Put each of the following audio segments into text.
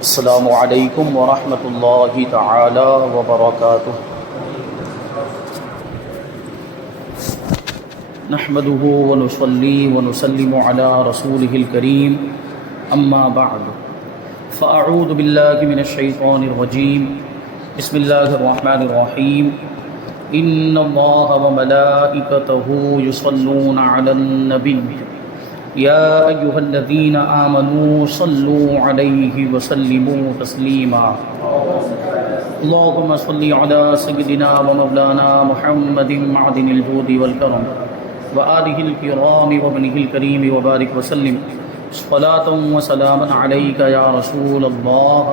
السلام علیکم ورحمۃ اللہ تعالی وبرکاتہ۔ نحمده ونصلي ونسلم على رسوله الكريم اما بعد فاعوذ باللہ من الشیطان الرجیم بسم اللہ الرحمن الرحیم ان اللہ وملائکته یصلون علی النبی یا ایہا الذین آمنوا صلوا علیہ وسلموا تسلیما اللہم صلی علی سیدنا ومولانا محمد معدن الجود والکرم وآلہ الکرام وابنہ الکریم وبارک وسلم صلاۃ وسلام علیک یا رسول اللہ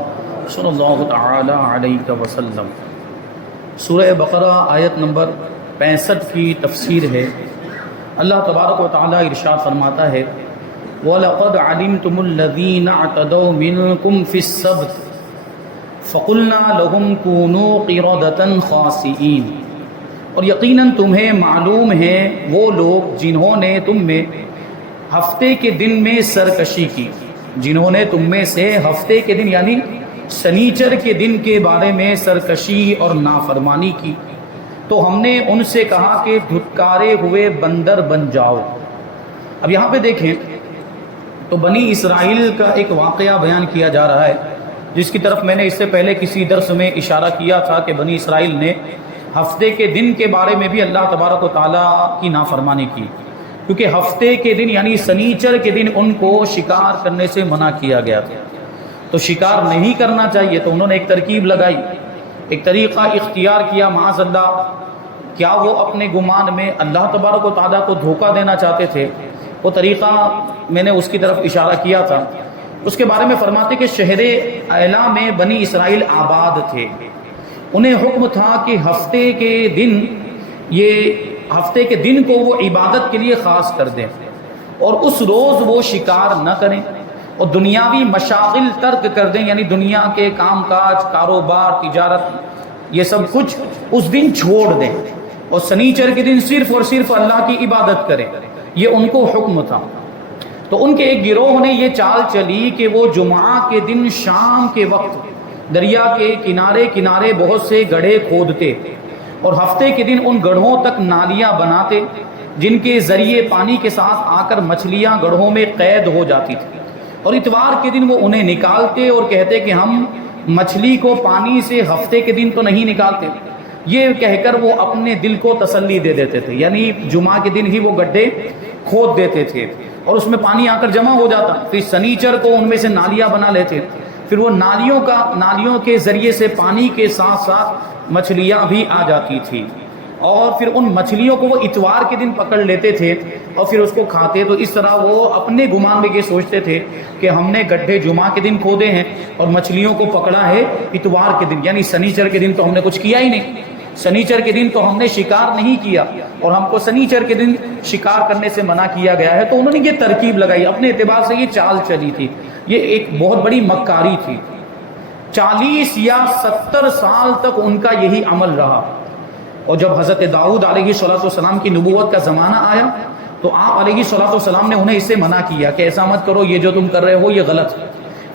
صلی اللہ تعالی علیہ وسلم۔ سورہ بقرہ آیت نمبر 65 کی تفسیر ہے۔ اللہ تبارک و تعالی ارشاد فرماتا ہے وَلَقَدْ عَلِمْتُمُ الَّذِينَ اعْتَدَوْا مِنْكُمْ فِي السَّبْتِ فَقُلْنَا لَهُمْ كُونُوا قِرَدَةً خَاسِئِينَ، اور یقیناً تمہیں معلوم ہے وہ لوگ جنہوں نے تم میں ہفتے کے دن میں سرکشی کی، جنہوں نے تم میں سے ہفتے کے دن یعنی سنیچر کے دن کے بارے میں سرکشی اور نافرمانی کی، تو ہم نے ان سے کہا کہ دھتکارے ہوئے بندر بن جاؤ۔ اب یہاں پہ دیکھیں تو بنی اسرائیل کا ایک واقعہ بیان کیا جا رہا ہے، جس کی طرف میں نے اس سے پہلے کسی درس میں اشارہ کیا تھا کہ بنی اسرائیل نے ہفتے کے دن کے بارے میں بھی اللہ تبارک و تعالیٰ کی نافرمانی کی، کیونکہ ہفتے کے دن یعنی سنیچر کے دن ان کو شکار کرنے سے منع کیا گیا تھا، تو شکار نہیں کرنا چاہیے، تو انہوں نے ایک ترکیب لگائی، ایک طریقہ اختیار کیا، معاذ اللہ کیا وہ اپنے گمان میں اللہ تبارک و تعالیٰ کو دھوکہ دینا چاہتے تھے؟ وہ طریقہ میں نے اس کی طرف اشارہ کیا تھا۔ اس کے بارے میں فرماتے کہ شہر اعلا میں بنی اسرائیل آباد تھے، انہیں حکم تھا کہ ہفتے کے دن کو وہ عبادت کے لیے خاص کر دیں، اور اس روز وہ شکار نہ کریں، اور دنیاوی مشاغل ترک کر دیں، یعنی دنیا کے کام کاج، کاروبار، تجارت، یہ سب کچھ اس دن چھوڑ دیں، اور سنیچر کے دن صرف اور صرف اللہ کی عبادت کریں، یہ ان کو حکم تھا۔ تو ان کے ایک گروہ نے یہ چال چلی کہ وہ جمعہ کے دن شام کے وقت دریا کے کنارے کنارے بہت سے گڑھے کھودتے، اور ہفتے کے دن ان گڑھوں تک نالیاں بناتے، جن کے ذریعے پانی کے ساتھ آ کر مچھلیاں گڑھوں میں قید ہو جاتی تھی، اور اتوار کے دن وہ انہیں نکالتے اور کہتے کہ ہم مچھلی کو پانی سے ہفتے کے دن تو نہیں نکالتے، یہ کہہ کر وہ اپنے دل کو تسلی دے دیتے تھے، یعنی جمعہ کے دن ہی وہ گڈھے کھود دیتے تھے اور اس میں پانی آ کر جمع ہو جاتا، پھر سنیچر کو ان میں سے نالیاں بنا لیتے، پھر وہ نالیوں کے ذریعے سے پانی کے ساتھ ساتھ مچھلیاں بھی آ جاتی تھی، اور پھر ان مچھلیوں کو وہ اتوار کے دن پکڑ لیتے تھے اور پھر اس کو کھاتے۔ تو اس طرح وہ اپنے گمان میں یہ سوچتے تھے کہ ہم نے گڈھے جمعہ کے دن کھودے ہیں اور مچھلیوں کو پکڑا ہے اتوار کے دن، یعنی سنیچر کے دن تو ہم نے کچھ کیا ہی نہیں، سنیچر کے دن تو ہم نے شکار نہیں کیا، اور ہم کو سنیچر کے دن شکار کرنے سے منع کیا گیا ہے۔ تو انہوں نے یہ ترکیب لگائی، اپنے اعتبار سے یہ چال چلی تھی، یہ ایک بہت بڑی مکاری تھی۔ 40 یا 70 سال تک ان کا یہی عمل رہا، اور جب حضرت داؤد علیہ السلام کی نبوت کا زمانہ آیا تو آپ علیہ السلام نے انہیں اس سے منع کیا کہ ایسا مت کرو، یہ جو تم کر رہے ہو یہ غلط ہے۔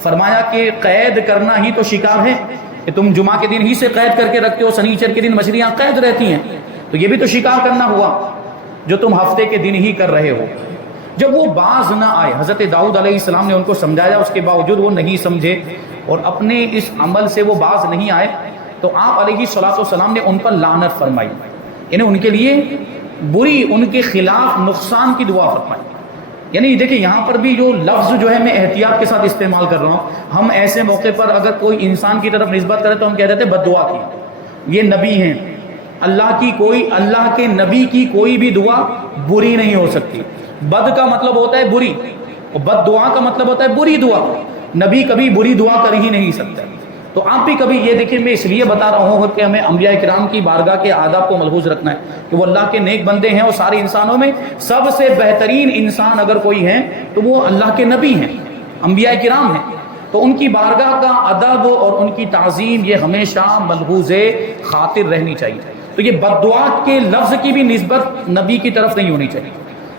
فرمایا کہ قید کرنا ہی تو شکار ہے، کہ تم جمعہ کے دن ہی سے قید کر کے رکھتے ہو، سنیچر کے دن مچھلیاں قید رہتی ہیں، تو یہ بھی تو شکار کرنا ہوا جو تم ہفتے کے دن ہی کر رہے ہو۔ جب وہ باز نہ آئے، حضرت داؤد علیہ السلام نے ان کو سمجھایا، اس کے باوجود وہ نہیں سمجھے اور اپنے اس عمل سے وہ باز نہیں آئے، تو آپ علیہ السلام نے ان پر لعنت فرمائی، یعنی ان کے لیے بری، ان کے خلاف نقصان کی دعا فرمائی۔ یعنی دیکھیں یہاں پر بھی جو لفظ جو ہے میں احتیاط کے ساتھ استعمال کر رہا ہوں، ہم ایسے موقع پر اگر کوئی انسان کی طرف نسبت کرے تو ہم کہہ دیتے بد دعا کی، یہ نبی ہیں، اللہ کے نبی کی کوئی بھی دعا بری نہیں ہو سکتی۔ بد کا مطلب ہوتا ہے بری، اور بد دعا کا مطلب ہوتا ہے بری دعا، نبی کبھی بری دعا کر ہی نہیں سکتا۔ تو آپ بھی کبھی یہ دیکھیں، میں اس لیے بتا رہا ہوں کہ ہمیں انبیاء کرام کی بارگاہ کے آداب کو ملحوظ رکھنا ہے کہ وہ اللہ کے نیک بندے ہیں، اور سارے انسانوں میں سب سے بہترین انسان اگر کوئی ہے تو وہ اللہ کے نبی ہیں، انبیاء کرام ہیں، تو ان کی بارگاہ کا ادب اور ان کی تعظیم یہ ہمیشہ ملحوظ خاطر رہنی چاہیے۔ تو یہ بد دعا کے لفظ کی بھی نسبت نبی کی طرف نہیں ہونی چاہیے۔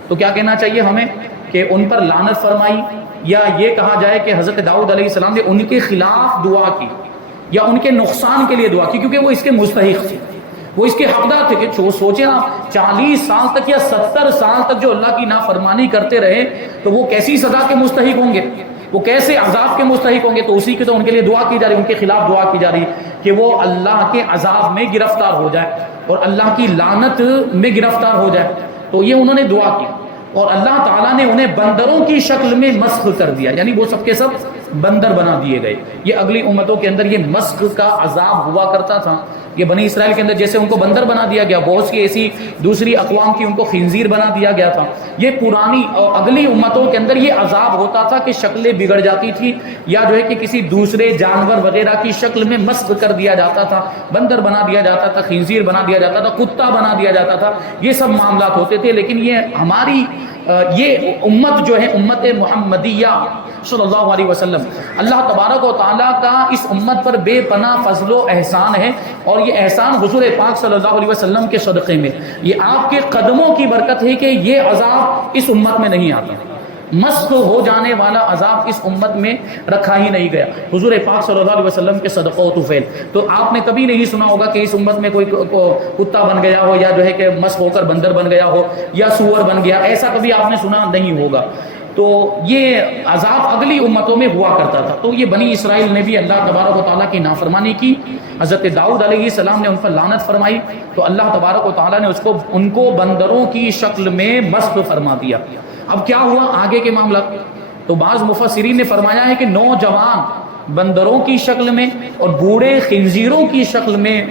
تو کیا کہنا چاہیے ہمیں کہ ان پر لعنت فرمائی، یا یہ کہا جائے کہ حضرت داؤد علیہ السلام نے ان کے خلاف دعا کی یا ان کے نقصان کے لیے دعا کی، کیونکہ وہ اس کے مستحق تھے، وہ اس کے حقدار تھے. کہ سوچیں آپ 40 سال تک یا 70 سال تک جو اللہ کی نافرمانی کرتے رہے تو وہ کیسی سزا کے مستحق ہوں گے، وہ کیسے عذاب کے مستحق ہوں گے. تو اسی کے تو ان کے لیے دعا کی جا رہی، ان کے خلاف دعا کی جا رہی کہ وہ اللہ کے عذاب میں گرفتار ہو جائے اور اللہ کی لعنت میں گرفتار ہو جائے. تو یہ انہوں نے دعا کی اور اللہ تعالیٰ نے انہیں بندروں کی شکل میں مسخ کر دیا، یعنی وہ سب کے سب بندر بنا دیے گئے. یہ اگلی امتوں کے اندر یہ مسخ کا عذاب ہوا کرتا تھا. یہ بنی اسرائیل کے اندر جیسے ان کو بندر بنا دیا گیا، بہت سی ایسی دوسری اقوام کی ان کو خنزیر بنا دیا گیا تھا. یہ پرانی اور اگلی امتوں کے اندر یہ عذاب ہوتا تھا کہ شکلیں بگڑ جاتی تھی یا جو ہے کہ کسی دوسرے جانور وغیرہ کی شکل میں مسخ کر دیا جاتا تھا، بندر بنا دیا جاتا تھا، خنزیر بنا دیا جاتا تھا، کتا بنا دیا جاتا تھا. یہ سب معاملات ہوتے تھے. لیکن یہ ہماری یہ امت جو ہے امت محمدیہ صلی اللہ علیہ وسلم، اللہ تبارک و تعالیٰ کا اس امت پر بے پناہ فضل و احسان ہے. اور یہ احسان حضور پاک صلی اللہ علیہ وسلم کے صدقے میں، یہ آپ کے قدموں کی برکت ہے کہ یہ عذاب اس امت میں نہیں آتا. مسخ ہو جانے والا عذاب اس امت میں رکھا ہی نہیں گیا حضور پاک صلی اللہ علیہ وسلم کے صدقہ و طفیل. تو آپ نے کبھی نہیں سنا ہوگا کہ اس امت میں کوئی کتا بن گیا ہو یا جو ہے کہ مسخ ہو کر بندر بن گیا ہو یا سور بن گیا، ایسا کبھی آپ نے سنا نہیں ہوگا. تو یہ عذاب اگلی امتوں میں ہوا کرتا تھا. تو یہ بنی اسرائیل نے بھی اللہ تبارک و تعالیٰ کی نافرمانی کی. حضرت داؤد علیہ السلام نے ان پر لعنت فرمائی تو اللہ تبارک و تعالیٰ نے ان کو بندروں کی شکل میں مسخ فرما دیا. اب کیا ہوا آگے کے معاملات؟ تو بعض مفسرین نے فرمایا ہے کہ نوجوان بندروں کی شکل میں اور بوڑھے خنزیروں کی شکل میں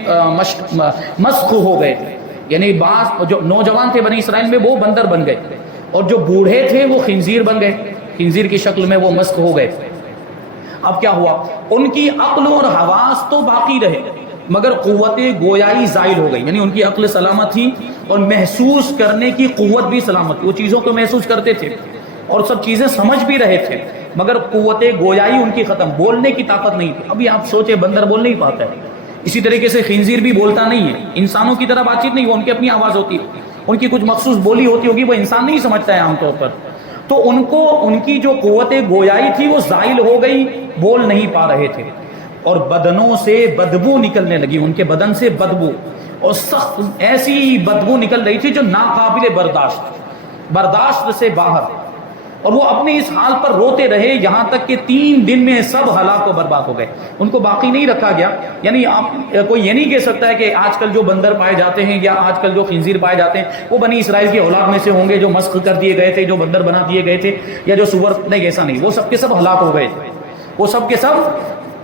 مسخ ہو گئے. یعنی بعض جو نوجوان تھے بنی اسرائیل میں وہ بندر بن گئے اور جو بوڑھے تھے وہ خنزیر بن گئے، خنزیر کی شکل میں وہ مسخ ہو گئے. اب کیا ہوا؟ ان کی عقل اور حواس تو باقی رہے مگر قوت گویائی زائل ہو گئی. یعنی ان کی عقل سلامت تھی اور محسوس کرنے کی قوت بھی سلامت تھی، وہ چیزوں کو محسوس کرتے تھے اور سب چیزیں سمجھ بھی رہے تھے، مگر قوت گویائی ان کی ختم، بولنے کی طاقت نہیں تھی. ابھی آپ سوچیں بندر بول نہیں پاتا ہے، اسی طریقے سے خنزیر بھی بولتا نہیں ہے، انسانوں کی طرح بات چیت نہیں، وہ ان کی اپنی آواز ہوتی ہے، ان کی کچھ مخصوص بولی ہوتی ہوگی، وہ انسان نہیں سمجھتا ہے عام طور پر. تو ان کی جو قوت گویائی تھی وہ زائل ہو گئی، بول نہیں پا رہے تھے اور بدنوں سے بدبو نکلنے لگی، ان کے بدن سے بدبو، اور سخت ایسی بدبو نکل رہی تھی جو ناقابل برداشت سے باہر. اور وہ اپنے اس حال پر روتے رہے یہاں تک کہ 3 دن میں سب ہلاک و برباد ہو گئے، ان کو باقی نہیں رکھا گیا. یعنی آپ کوئی یہ نہیں کہہ سکتا ہے کہ آج کل جو بندر پائے جاتے ہیں یا آج کل جو خنزیر پائے جاتے ہیں وہ بنی اسرائیل کی اولاد میں سے ہوں گے جو مسخ کر دیے گئے تھے، جو بندر بنا دیے گئے تھے یا جو سور. نہیں، ایسا نہیں، وہ سب کے سب ہلاک ہو گئے، وہ سب کے سب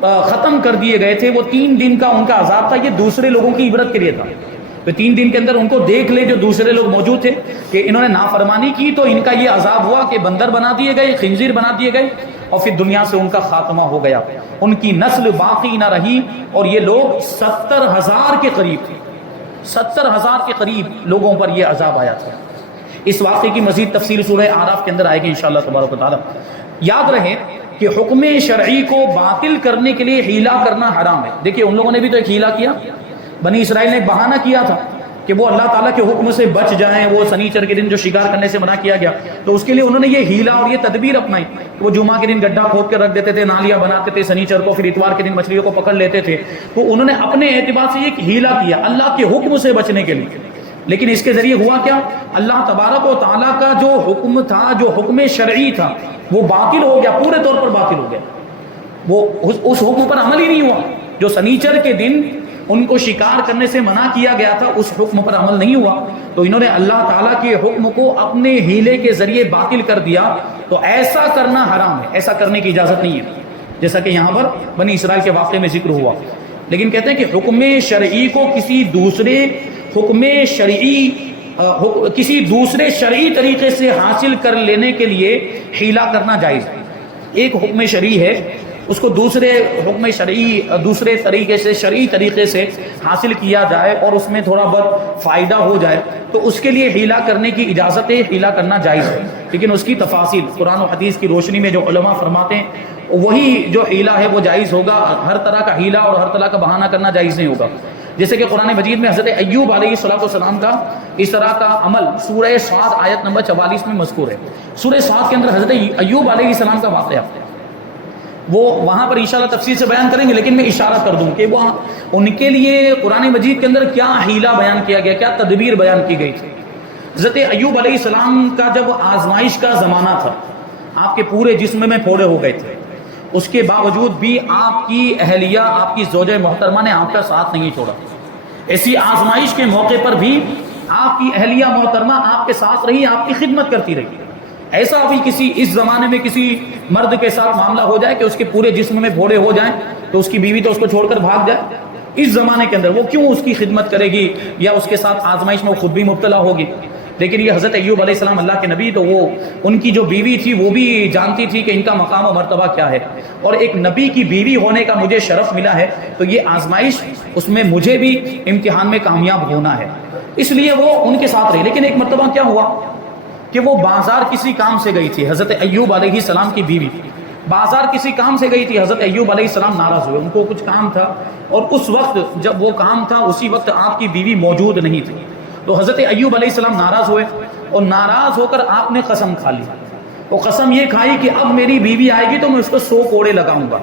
ختم کر دیے گئے تھے. وہ 3 دن کا ان کا عذاب تھا، یہ دوسرے لوگوں کی عبرت کے لیے تھا. تو 3 دن کے اندر ان کو دیکھ لے جو دوسرے لوگ موجود تھے کہ انہوں نے نافرمانی کی تو ان کا یہ عذاب ہوا کہ بندر بنا دیے گئے، خنزیر بنا دیے گئے اور پھر دنیا سے ان کا خاتمہ ہو گیا. ان کی نسل باقی نہ رہی اور یہ لوگ 70,000 کے قریب تھے، 70,000 کے قریب لوگوں پر یہ عذاب آیا تھا. اس واقعے کی مزید تفصیل سورہ اعراف کے اندر آئے گی انشاءاللہ تبارک و تعالی. یاد رہے کہ حکم شرعی کو باطل کرنے کے لیے حیلہ کرنا حرام ہے. دیکھیے ان لوگوں نے بھی تو ایک حیلہ کیا، بنی اسرائیل نے ایک بہانہ کیا تھا کہ وہ اللہ تعالیٰ کے حکم سے بچ جائیں. وہ سنیچر کے دن جو شکار کرنے سے منع کیا گیا تو اس کے لیے انہوں نے یہ حیلہ اور یہ تدبیر اپنائی. وہ جمعہ کے دن گڈھا کھود کر رکھ دیتے تھے، نالیاں بناتے تھے سنیچر کو، پھر اتوار کے دن مچھلیوں کو پکڑ لیتے تھے. تو انہوں نے اپنے اعتبار سے ایک حیلہ کیا اللہ کے حکم سے بچنے کے لیے. لیکن اس کے ذریعے ہوا کیا؟ اللہ تبارک و تعالیٰ کا جو حکم تھا، جو حکم شرعی تھا، وہ باطل ہو گیا، پورے طور پر باطل ہو گیا. وہ اس حکم پر عمل ہی نہیں ہوا. جو سنیچر کے دن ان کو شکار کرنے سے منع کیا گیا تھا اس حکم پر عمل نہیں ہوا. تو انہوں نے اللہ تعالیٰ کے حکم کو اپنے ہیلے کے ذریعے باطل کر دیا. تو ایسا کرنا حرام ہے، ایسا کرنے کی اجازت نہیں ہے، جیسا کہ یہاں پر بنی اسرائیل کے واقعے میں ذکر ہوا. لیکن کہتے ہیں کہ حکم شرعی کو کسی دوسرے شرعی طریقے سے حاصل کر لینے کے لیے حیلہ کرنا جائز ہے. ایک حکم شرعی ہے، اس کو دوسرے حکم شرعی دوسرے طریقے سے شرعی طریقے سے حاصل کیا جائے اور اس میں تھوڑا بہت فائدہ ہو جائے تو اس کے لیے حیلہ کرنے کی اجازت ہے، حیلہ کرنا جائز ہے. لیکن اس کی تفاصیل قرآن و حدیث کی روشنی میں جو علماء فرماتے ہیں وہی جو حیلہ ہے وہ جائز ہوگا. ہر طرح کا حیلہ اور ہر طرح کا بہانہ کرنا جائز نہیں ہوگا. جیسے کہ قرآن مجید میں حضرت ایوب علیہ السلام کا اس طرح کا عمل سورہ صاد آیت نمبر 44 میں مذکور ہے. سورہ صاد کے اندر حضرت ایوب علیہ السلام کا واقعہ وہ وہاں پر انشاءاللہ تفصیل سے بیان کریں گے، لیکن میں اشارہ کر دوں کہ وہاں ان کے لیے قرآن مجید کے اندر کیا حیلہ بیان کیا گیا، کیا تدبیر بیان کی گئی تھی۔ حضرت ایوب علیہ السلام کا جب آزمائش کا زمانہ تھا، آپ کے پورے جسم میں پھوڑے ہو گئے تھے، اس کے باوجود بھی آپ کی اہلیہ، آپ کی زوجہ محترمہ نے آپ کا ساتھ نہیں چھوڑا۔ ایسی آزمائش کے موقع پر بھی آپ کی اہلیہ محترمہ آپ کے ساتھ رہی، آپ کی خدمت کرتی رہی۔ ایسا ابھی کسی اس زمانے میں کسی مرد کے ساتھ معاملہ ہو جائے کہ اس کے پورے جسم میں پھوڑے ہو جائیں تو اس کی بیوی تو اس کو چھوڑ کر بھاگ جائے؟ اس زمانے کے اندر وہ کیوں اس کی خدمت کرے گی یا اس کے ساتھ آزمائش میں وہ خود بھی مبتلا ہوگی؟ لیکن یہ حضرت ایوب علیہ السلام اللہ کے نبی، تو وہ ان کی جو بیوی تھی وہ بھی جانتی تھی کہ ان کا مقام و مرتبہ کیا ہے، اور ایک نبی کی بیوی ہونے کا مجھے شرف ملا ہے، تو یہ آزمائش اس میں مجھے بھی امتحان میں کامیاب ہونا ہے، اس لیے وہ ان کے ساتھ رہی۔ لیکن ایک مرتبہ کیا ہوا کہ وہ بازار کسی کام سے گئی تھی، حضرت ایوب علیہ السلام کی بیوی بازار کسی کام سے گئی تھی، حضرت ایوب علیہ السلام ناراض ہوئے، ان کو کچھ کام تھا، اور اس وقت جب وہ کام تھا اسی وقت آپ کی بیوی موجود نہیں تھی، تو حضرت ایوب علیہ السلام ناراض ہوئے، اور ناراض ہو کر آپ نے قسم کھا لی۔ وہ قسم یہ کھائی کہ اب میری بیوی آئے گی تو میں اس کو 100 کوڑے لگاؤں گا،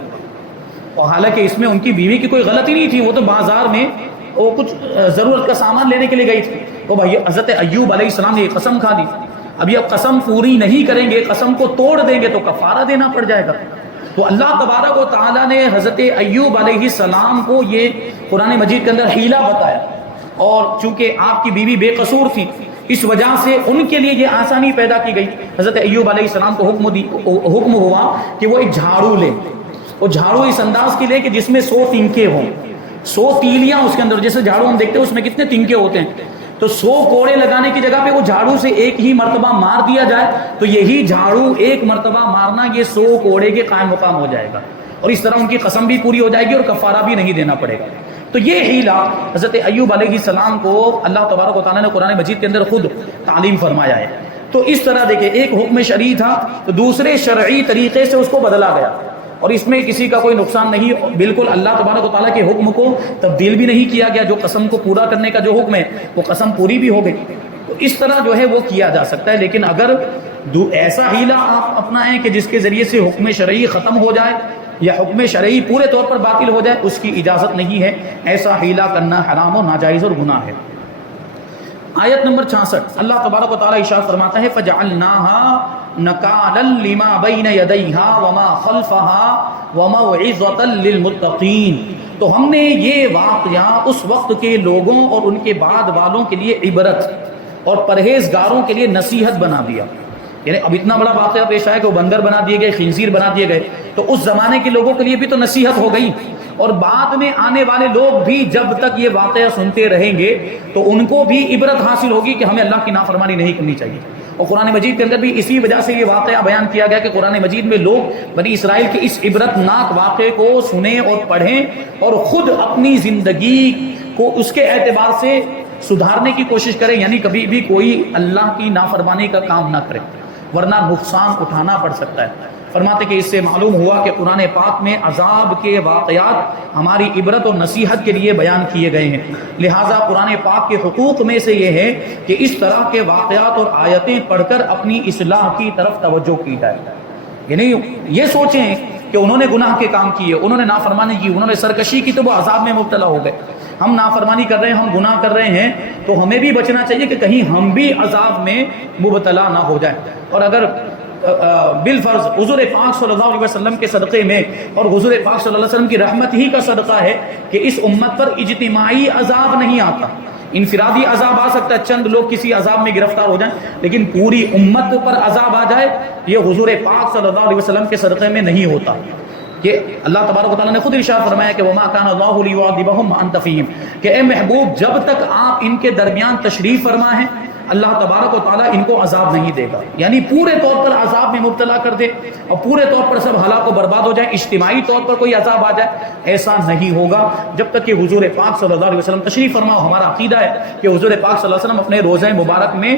اور حالانکہ اس میں ان کی بیوی کی کوئی غلطی نہیں تھی، وہ تو بازار میں وہ کچھ ضرورت کا سامان لینے کے لیے گئی تھی، تو بھائی حضرت ایوب علیہ السلام نے یہ قسم کھا دی۔ اب یہ قسم پوری نہیں کریں گے، قسم کو توڑ دیں گے تو کفارہ دینا پڑ جائے گا۔ تو اللہ تبارک و تعالیٰ نے حضرت ایوب علیہ السلام کو یہ قرآن مجید کے اندر حیلہ بتایا، اور چونکہ آپ کی بیوی بے قصور تھی اس وجہ سے ان کے لیے یہ آسانی پیدا کی گئی۔ حضرت ایوب علیہ السلام کو حکم ہوا کہ وہ ایک جھاڑو لے، وہ جھاڑو اس انداز کی لے کہ جس میں 100 تنکے ہوں، 100 تیلیاں اس کے اندر، جیسے جھاڑو ہم دیکھتے ہیں اس میں کتنے تنکے ہوتے ہیں، تو 100 کوڑے لگانے کی جگہ پہ وہ جھاڑو سے ایک ہی مرتبہ مار دیا جائے تو یہی جھاڑو ایک مرتبہ مارنا یہ 100 کوڑے کے قائم مقام ہو جائے گا، اور اس طرح ان کی قسم بھی پوری ہو جائے گی اور کفارہ بھی نہیں دینا پڑے گا۔ تو یہ حیلہ حضرت ایوب علیہ السلام کو اللہ تبارک و تعالیٰ نے قرآن مجید کے اندر خود تعلیم فرمایا ہے۔ تو اس طرح دیکھیں، ایک حکم شرعی تھا تو دوسرے شرعی طریقے سے اس کو بدلا گیا، اور اس میں کسی کا کوئی نقصان نہیں، بالکل اللہ تبارک و تعالیٰ کے حکم کو تبدیل بھی نہیں کیا گیا، جو قسم کو پورا کرنے کا جو حکم ہے وہ قسم پوری بھی ہو گئی۔ تو اس طرح جو ہے وہ کیا جا سکتا ہے، لیکن اگر ایسا حیلہ آپ اپنائیں کہ جس کے ذریعے سے حکم شرعی ختم ہو جائے یا حکم شرعی پورے طور پر باطل ہو جائے، اس کی اجازت نہیں ہے، ایسا حیلہ کرنا حرام و ناجائز اور گناہ ہے۔ آیت نمبر 66 اللہ تبارک و تعالیٰ ارشاد فرماتا ہے فَجَعَلْنَاهَا نَكَالًا لِمَا بَيْنَ يَدَيْهَا وَمَا خَلْفَهَا وَمَوْعِظَةً لِلْمُتَّقِينَ، تو ہم نے یہ واقعہ اس وقت کے لوگوں اور ان کے بعد والوں کے لیے عبرت اور پرہیزگاروں کے لیے نصیحت بنا دیا۔ یعنی اب اتنا بڑا واقعہ پیش آیا کہ وہ بندر بنا دیے گئے، خنزیر بنا دیے گئے، تو اس زمانے کے لوگوں کے لیے بھی تو نصیحت ہو گئی، اور بعد میں آنے والے لوگ بھی جب تک یہ واقعہ سنتے رہیں گے تو ان کو بھی عبرت حاصل ہوگی کہ ہمیں اللہ کی نافرمانی نہیں کرنی چاہیے۔ اور قرآن مجید کے اندر بھی اسی وجہ سے یہ واقعہ بیان کیا گیا کہ قرآن مجید میں لوگ بنی اسرائیل کے اس عبرت ناک واقعے کو سنیں اور پڑھیں اور خود اپنی زندگی کو اس کے اعتبار سے سدھارنے کی کوشش کریں، یعنی کبھی بھی کوئی اللہ کی نافرمانی کا کام نہ کرے، ورنہ نقصان اٹھانا پڑ سکتا ہے۔ فرماتے کہ اس سے معلوم ہوا کہ قرآن پاک میں عذاب کے واقعات ہماری عبرت اور نصیحت کے لیے بیان کیے گئے ہیں، لہٰذا قرآن پاک کے حقوق میں سے یہ ہے کہ اس طرح کے واقعات اور آیتیں پڑھ کر اپنی اصلاح کی طرف توجہ کی جائے، یعنی یہ سوچیں کہ انہوں نے گناہ کے کام کیے، انہوں نے نافرمانی کی، انہوں نے سرکشی کی، تو وہ عذاب میں مبتلا ہو گئے۔ ہم نافرمانی کر رہے ہیں، ہم گناہ کر رہے ہیں، تو ہمیں بھی بچنا چاہیے کہ کہیں ہم بھی عذاب میں مبتلا نہ ہو جائیں۔ اور اگر بالفرض حضور پاک صلی اللہ علیہ وسلم کے صدقے میں اور حضور پاک صلی اللہ علیہ وسلم کی رحمت ہی کا صدقہ ہے کہ اس امت پر اجتماعی عذاب نہیں آتا، انفرادی عذاب آ سکتا ہے، چند لوگ کسی عذاب میں گرفتار ہو جائیں، لیکن پوری امت پر عذاب آ جائے، یہ حضور پاک صلی اللہ علیہ وسلم کے صدقے میں نہیں ہوتا۔ کہ اللہ تبارک و تعالیٰ نے خود ارشاد فرمایا کہ وما کان اللہ لیعذبہم وانت فیہم، کہ اے محبوب جب تک آپ ان کے درمیان تشریف فرما ہے اللہ تبارک و تعالیٰ ان کو عذاب نہیں دے گا، یعنی پورے طور پر عذاب میں مبتلا کر دے اور پورے طور پر سب ہلاک و برباد ہو جائے، اجتماعی طور پر کوئی عذاب آ جائے، ایسا نہیں ہوگا جب تک کہ حضور پاک صلی اللہ علیہ وسلم تشریف فرما۔ ہمارا عقیدہ ہے کہ حضور پاک صلی اللہ علیہ وسلم اپنے روزہ مبارک میں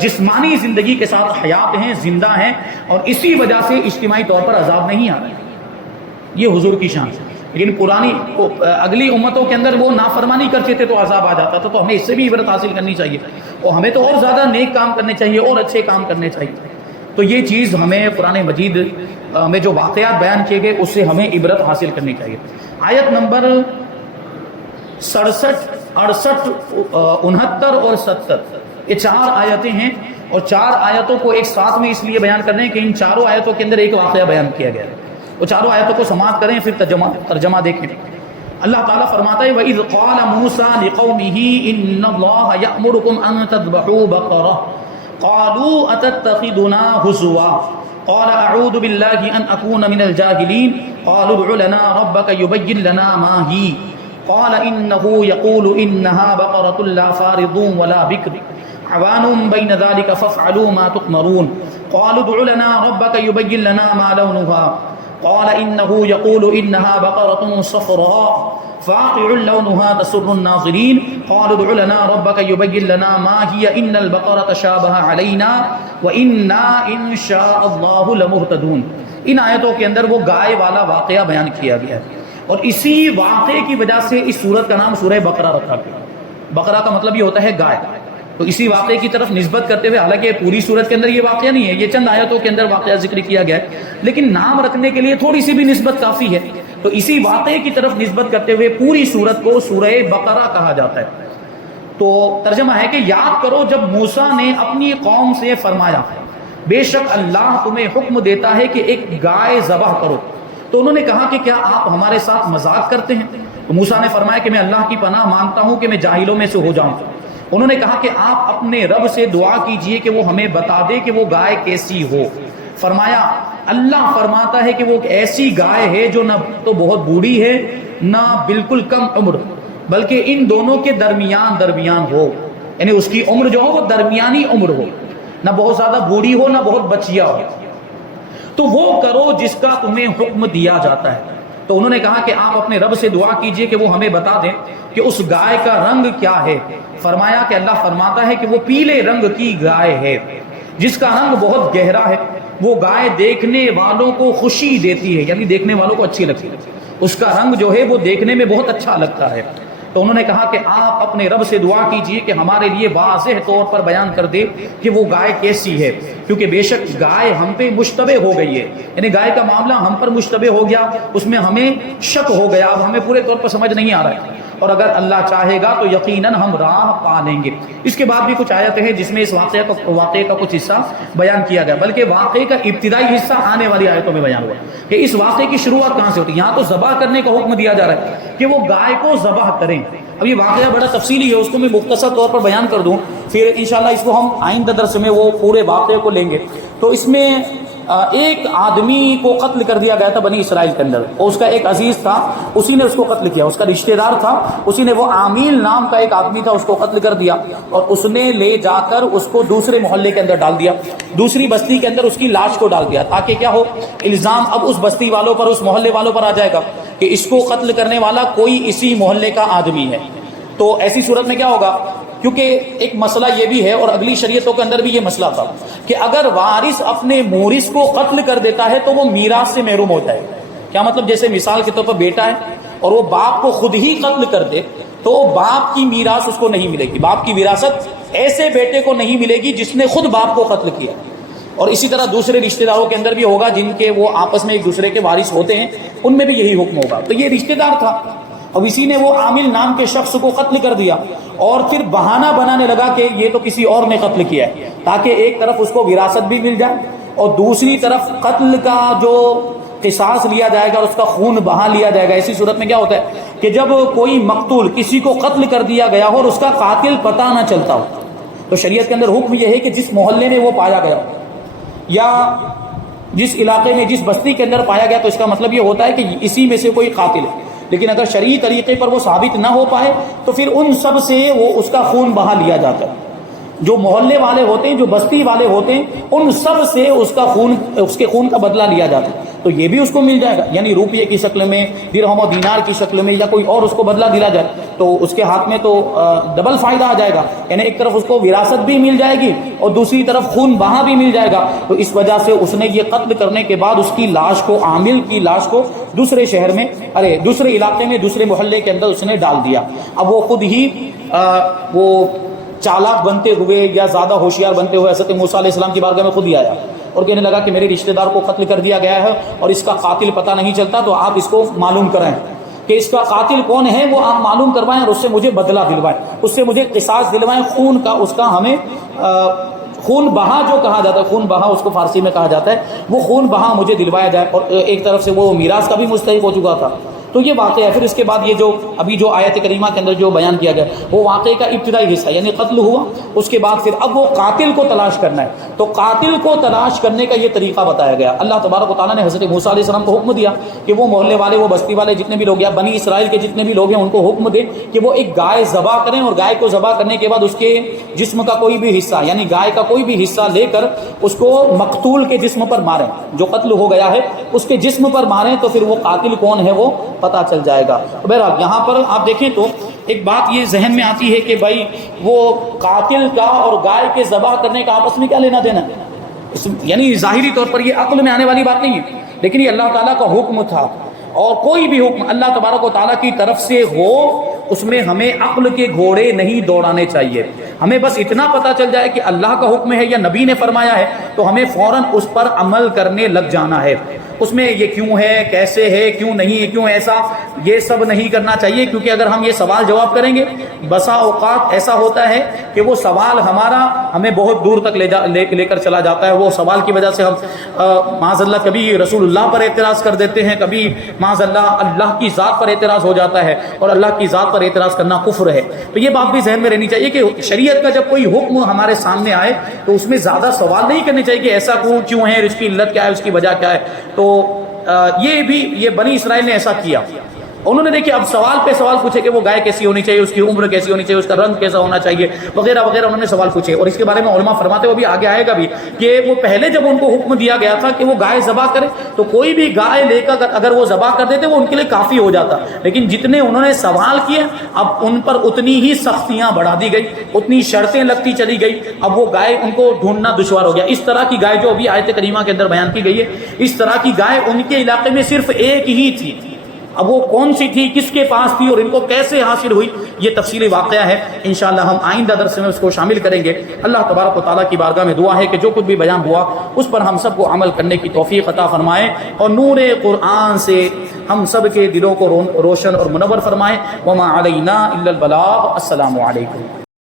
جسمانی زندگی کے ساتھ حیات ہیں، زندہ ہیں، اور اسی وجہ سے اجتماعی طور پر عذاب نہیں آ رہا، یہ حضور کی شان ہے۔ لیکن پرانی اگلی امتوں کے اندر وہ نافرمانی کرتے تھے تو عذاب آ جاتا تھا، تو ہمیں اس سے بھی عبرت حاصل کرنی چاہیے، اور ہمیں تو اور زیادہ نیک کام کرنے چاہیے اور اچھے کام کرنے چاہیے۔ تو یہ چیز ہمیں قرآن مجید میں جو واقعات بیان کیے گئے اس سے ہمیں عبرت حاصل کرنی چاہیے۔ آیت نمبر 67، 68، 69 اور 70 یہ 4 آیتیں ہیں، اور 4 آیتوں کو ایک ساتھ میں اس لیے بیان کرنے کہ ان چاروں آیتوں کے اندر ایک واقعہ بیان کیا گیا ہے۔ وہ چاروں آیتوں کو سماعت کریں پھر ترجمہ دیکھیں۔ اللہ تعالیٰ فرماتا ہے وَإِذْ قَالَ مُوسَى لِقَوْمِهِ إِنَّ اللَّهَ يَأْمُرُكُمْ أَن تَذْبَحُوا بَقَرَةً قَالُوا أَتَتَّخِذُنَا هُزُوًا قَالَ أَعُوذُ بِاللَّهِ أَنْ أَكُونَ مِنَ الْجَاهِلِينَ قَالُوا ادْعُ لَنَا رَبَّكَ يُبَيِّن لَنَا مَا هِيَ قَالَ إِنَّهُ يَقُولُ إِنَّهَا بَقَرَةٌ لَا فَارِضٌ وَلَا بِكْرٌ عَوَانٌ بَيْنَ ذَلِكَ فَافْعَلُوا مَا تُؤْمَرُونَ قَالُوا ادْعُ لَنَا رَبَّكَ يُبَيِّن لَنَا مَا لَوْنُهَا قال إنه يقول إنها بقرة صفراء فاقع لونها تسر الناظرين قالوا ادع لنا ربك يبين لنا ما هي إن البقرة شابه علينا وإنا إن شاء الله لمهتدون۔ ان آیتوں کے اندر وہ گائے والا واقعہ بیان کیا گیا ہے، اور اسی واقعے کی وجہ سے اس سورت کا نام سورہ بقرہ رکھا گیا۔ بقرہ کا مطلب یہ ہوتا ہے گائے، تو اسی واقعے کی طرف نسبت کرتے ہوئے، حالانکہ پوری صورت کے اندر یہ واقعہ نہیں ہے، یہ چند آیتوں کے اندر واقعہ ذکر کیا گیا ہے، لیکن نام رکھنے کے لیے تھوڑی سی بھی نسبت کافی ہے، تو اسی واقعے کی طرف نسبت کرتے ہوئے پوری صورت کو سورہ بقرہ کہا جاتا ہے۔ تو ترجمہ ہے کہ یاد کرو جب موسیٰ نے اپنی قوم سے فرمایا بے شک اللہ تمہیں حکم دیتا ہے کہ ایک گائے ذبح کرو، تو انہوں نے کہا کہ کیا آپ ہمارے ساتھ مذاق کرتے ہیں؟ تو موسیٰ نے فرمایا کہ میں اللہ کی پناہ مانگتا ہوں کہ میں جاہلوں میں سے ہو جاؤں۔ انہوں نے کہا کہ آپ اپنے رب سے دعا کیجئے کہ وہ ہمیں بتا دے کہ وہ گائے کیسی ہو۔ فرمایا اللہ فرماتا ہے کہ وہ ایسی گائے ہے جو نہ تو بہت بوڑھی ہے نہ بالکل کم عمر، بلکہ ان دونوں کے درمیان ہو، یعنی اس کی عمر جو ہو وہ درمیانی عمر ہو، نہ بہت زیادہ بوڑھی ہو نہ بہت بچیا ہو، تو وہ کرو جس کا تمہیں حکم دیا جاتا ہے۔ تو انہوں نے کہا کہ آپ اپنے رب سے دعا کیجئے کہ وہ ہمیں بتا دیں کہ اس گائے کا رنگ کیا ہے۔ فرمایا کہ اللہ فرماتا ہے کہ وہ پیلے رنگ کی گائے ہے جس کا رنگ بہت گہرا ہے، وہ گائے دیکھنے والوں کو خوشی دیتی ہے، یعنی دیکھنے والوں کو اچھی لگتی ہے، اس کا رنگ جو ہے وہ دیکھنے میں بہت اچھا لگتا ہے۔ تو انہوں نے کہا کہ آپ اپنے رب سے دعا کیجئے کہ ہمارے لیے واضح طور پر بیان کر دے کہ وہ گائے کیسی ہے، کیونکہ بے شک گائے ہم پہ مشتبہ ہو گئی ہے، یعنی گائے کا معاملہ ہم پر مشتبہ ہو گیا، اس میں ہمیں شک ہو گیا، اب ہمیں پورے طور پر سمجھ نہیں آ رہا ہے، اور اگر اللہ چاہے گا تو یقیناً ہم راہ پا لیں گے۔ اس کے بعد بھی کچھ آیتیں ہیں جس میں اس واقعے کا کچھ حصہ بیان کیا گیا، بلکہ واقعے کا ابتدائی حصہ آنے والی آیتوں میں بیان ہوا کہ اس واقعے کی شروعات کہاں سے ہوتی ہے۔ یہاں تو ذبح کرنے کا حکم دیا جا رہا ہے کہ وہ گائے کو ذبح کریں۔ اب یہ واقعہ بڑا تفصیلی ہے، اس کو میں مختصر طور پر بیان کر دوں، پھر انشاءاللہ اس کو ہم آئندہ درس میں وہ پورے واقعے کو لیں گے۔ تو اس میں ایک آدمی کو قتل کر دیا گیا تھا بنی اسرائیل کے اندر، اور اس کا ایک عزیز تھا، اسی نے اس کو قتل کیا، اس کا رشتہ دار تھا، اسی نے، وہ عامیل نام کا ایک آدمی تھا، اس کو قتل کر دیا، اور اس نے لے جا کر اس کو دوسرے محلے کے اندر ڈال دیا، دوسری بستی کے اندر اس کی لاش کو ڈال دیا، تاکہ کیا ہو، الزام اب اس بستی والوں پر، اس محلے والوں پر آ جائے گا کہ اس کو قتل کرنے والا کوئی اسی محلے کا آدمی ہے۔ تو ایسی صورت میں کیا ہوگا، کیونکہ ایک مسئلہ یہ بھی ہے اور اگلی شریعتوں کے اندر بھی یہ مسئلہ تھا کہ اگر وارث اپنے مورث کو قتل کر دیتا ہے تو وہ میراث سے محروم ہوتا ہے۔ کیا مطلب، جیسے مثال کے طور پر بیٹا ہے اور وہ باپ کو خود ہی قتل کر دے تو باپ کی میراث اس کو نہیں ملے گی، باپ کی وراثت ایسے بیٹے کو نہیں ملے گی جس نے خود باپ کو قتل کیا، اور اسی طرح دوسرے رشتہ داروں کے اندر بھی ہوگا جن کے وہ آپس میں ایک دوسرے کے وارث ہوتے ہیں، ان میں بھی یہی حکم ہوگا۔ تو یہ رشتہ دار تھا، اب اسی نے وہ عامل نام کے شخص کو قتل کر دیا، اور پھر بہانہ بنانے لگا کہ یہ تو کسی اور نے قتل کیا ہے، تاکہ ایک طرف اس کو وراثت بھی مل جائے اور دوسری طرف قتل کا جو قصاص لیا جائے گا اور اس کا خون بہا لیا جائے گا۔ ایسی صورت میں کیا ہوتا ہے کہ جب کوئی مقتول کسی کو قتل کر دیا گیا ہو اور اس کا قاتل پتہ نہ چلتا ہو، تو شریعت کے اندر حکم یہ ہے کہ جس محلے میں وہ پایا گیا یا جس علاقے میں، جس بستی کے اندر پایا گیا، تو اس کا مطلب یہ ہوتا ہے کہ اسی میں سے کوئی قاتل ہے، لیکن اگر شرعی طریقے پر وہ ثابت نہ ہو پائے تو پھر ان سب سے وہ اس کا خون بہا لیا جاتا ہے، جو محلے والے ہوتے ہیں، جو بستی والے ہوتے ہیں، ان سب سے اس کے خون کا بدلہ لیا جاتا ہے، تو یہ بھی اس کو مل جائے گا، یعنی روپیے کی شکل میں، درہم و دینار کی شکل میں، یا کوئی اور اس کو بدلہ دیا جائے تو اس کے ہاتھ میں تو ڈبل فائدہ آ جائے گا، یعنی ایک طرف اس کو وراثت بھی مل جائے گی اور دوسری طرف خون بہا بھی مل جائے گا۔ تو اس وجہ سے اس نے یہ قتل کرنے کے بعد اس کی لاش کو، عامل کی لاش کو دوسرے شہر میں، دوسرے علاقے میں، دوسرے محلے کے اندر اس نے ڈال دیا۔ اب وہ خود ہی وہ چالاک بنتے ہوئے یا زیادہ ہوشیار بنتے ہوئے حضرت موسیٰ علیہ السلام کی بارگاہ میں خود ہی آیا اور کہنے لگا کہ میرے رشتہ دار کو قتل کر دیا گیا ہے اور اس کا قاتل پتہ نہیں چلتا، تو آپ اس کو معلوم کرائیں کہ اس کا قاتل کون ہے، وہ آپ معلوم کروائیں اور اس سے مجھے بدلہ دلوائیں، اس سے مجھے قصاص دلوائیں، خون کا اس کا ہمیں خون بہا جو کہا جاتا ہے، خون بہا اس کو فارسی میں کہا جاتا ہے، وہ خون بہا مجھے دلوایا جائے۔ اور ایک طرف سے وہ میراث کا بھی مستحق ہو چکا تھا۔ تو یہ واقعہ ہے۔ پھر اس کے بعد یہ جو ابھی جو آیت کریمہ کے اندر جو بیان کیا گیا وہ واقعے کا ابتدائی حصہ، یعنی قتل ہوا، اس کے بعد پھر اب وہ قاتل کو تلاش کرنا ہے۔ تو قاتل کو تلاش کرنے کا یہ طریقہ بتایا گیا۔ اللہ تبارک و تعالیٰ نے حضرت موسیٰ علیہ السلام کو حکم دیا کہ وہ محلے والے، وہ بستی والے جتنے بھی لوگ یا بنی اسرائیل کے جتنے بھی لوگ ہیں ان کو حکم دیں کہ وہ ایک گائے ذبح کریں، اور گائے کو ذبح کرنے کے بعد اس کے جسم کا کوئی بھی حصہ، یعنی گائے کا کوئی بھی حصہ لے کر اس کو مقتول کے جسم پر ماریں، جو قتل ہو گیا ہے اس کے جسم پر ماریں، تو پھر وہ قاتل کون ہے وہ پتہ چل جائے گا۔ بہرحال یہاں پر آپ دیکھیں تو ایک بات یہ ذہن میں آتی ہے کہ بھائی وہ قاتل کا اور گائے کے ذبح کرنے کا آپس میں کیا لینا دینا ہے؟ یعنی ظاہری طور پر یہ عقل میں آنے والی بات نہیں ہے، لیکن یہ اللہ تعالیٰ کا حکم تھا، اور کوئی بھی حکم اللہ تبارک و تعالیٰ کی طرف سے ہو اس میں ہمیں عقل کے گھوڑے نہیں دوڑانے چاہیے۔ ہمیں بس اتنا پتہ چل جائے کہ اللہ کا حکم ہے یا نبی نے فرمایا ہے تو ہمیں فوراً اس پر عمل کرنے لگ جانا ہے۔ اس میں یہ کیوں ہے، کیسے ہے، کیوں نہیں ہے، کیوں ایسا، یہ سب نہیں کرنا چاہیے، کیونکہ اگر ہم یہ سوال جواب کریں گے بسا اوقات ایسا ہوتا ہے کہ وہ سوال ہمیں بہت دور تک لے کر چلا جاتا ہے۔ وہ سوال کی وجہ سے ہم معاذ اللہ کبھی رسول اللہ پر اعتراض کر دیتے ہیں، کبھی معاذ اللہ کی ذات پر اعتراض ہو جاتا ہے، اور اللہ کی ذات پر اعتراض کرنا کفر ہے۔ تو یہ بات بھی ذہن میں رہنی چاہیے کہ شریعت کا جب کوئی حکم ہمارے سامنے آئے تو اس میں زیادہ سوال نہیں کرنے چاہیے کہ ایسا کیوں ہے، اس کی علت کیا ہے، اس کی وجہ کیا ہے۔ تو یہ بنی اسرائیل نے ایسا کیا، انہوں نے دیکھیں اب سوال پہ سوال پوچھے کہ وہ گائے کیسی ہونی چاہیے، اس کی عمر کیسی ہونی چاہیے، اس کا رنگ کیسا ہونا چاہیے، وغیرہ وغیرہ انہوں نے سوال پوچھے۔ اور اس کے بارے میں علماء فرماتے ہوئے بھی آگے آئے گا بھی کہ وہ پہلے جب ان کو حکم دیا گیا تھا کہ وہ گائے ذبح کرے تو کوئی بھی گائے لے کر اگر وہ ذبح کر دیتے وہ ان کے لیے کافی ہو جاتا، لیکن جتنے انہوں نے سوال کیے اب ان پر اتنی ہی سختیاں بڑھا دی گئی، اتنی شرطیں لگتی چلی گئی، اب وہ گائے ان کو ڈھونڈنا دشوار ہو گیا۔ اس طرح کی گائے جو ابھی آیت کریمہ کے اندر بیان کی گئی ہے، اس طرح کی گائے ان کے علاقے میں صرف ایک ہی تھی۔ اب وہ کون سی تھی، کس کے پاس تھی، اور ان کو کیسے حاصل ہوئی، یہ تفصیلی واقعہ ہے، انشاءاللہ ہم آئندہ درس میں اس کو شامل کریں گے۔ اللہ تبارک و تعالیٰ کی بارگاہ میں دعا ہے کہ جو کچھ بھی بیان ہوا اس پر ہم سب کو عمل کرنے کی توفیق عطا فرمائے، اور نور قرآن سے ہم سب کے دلوں کو روشن اور منور فرمائے۔ وما علینا الا البلاغ۔ السلام علیکم۔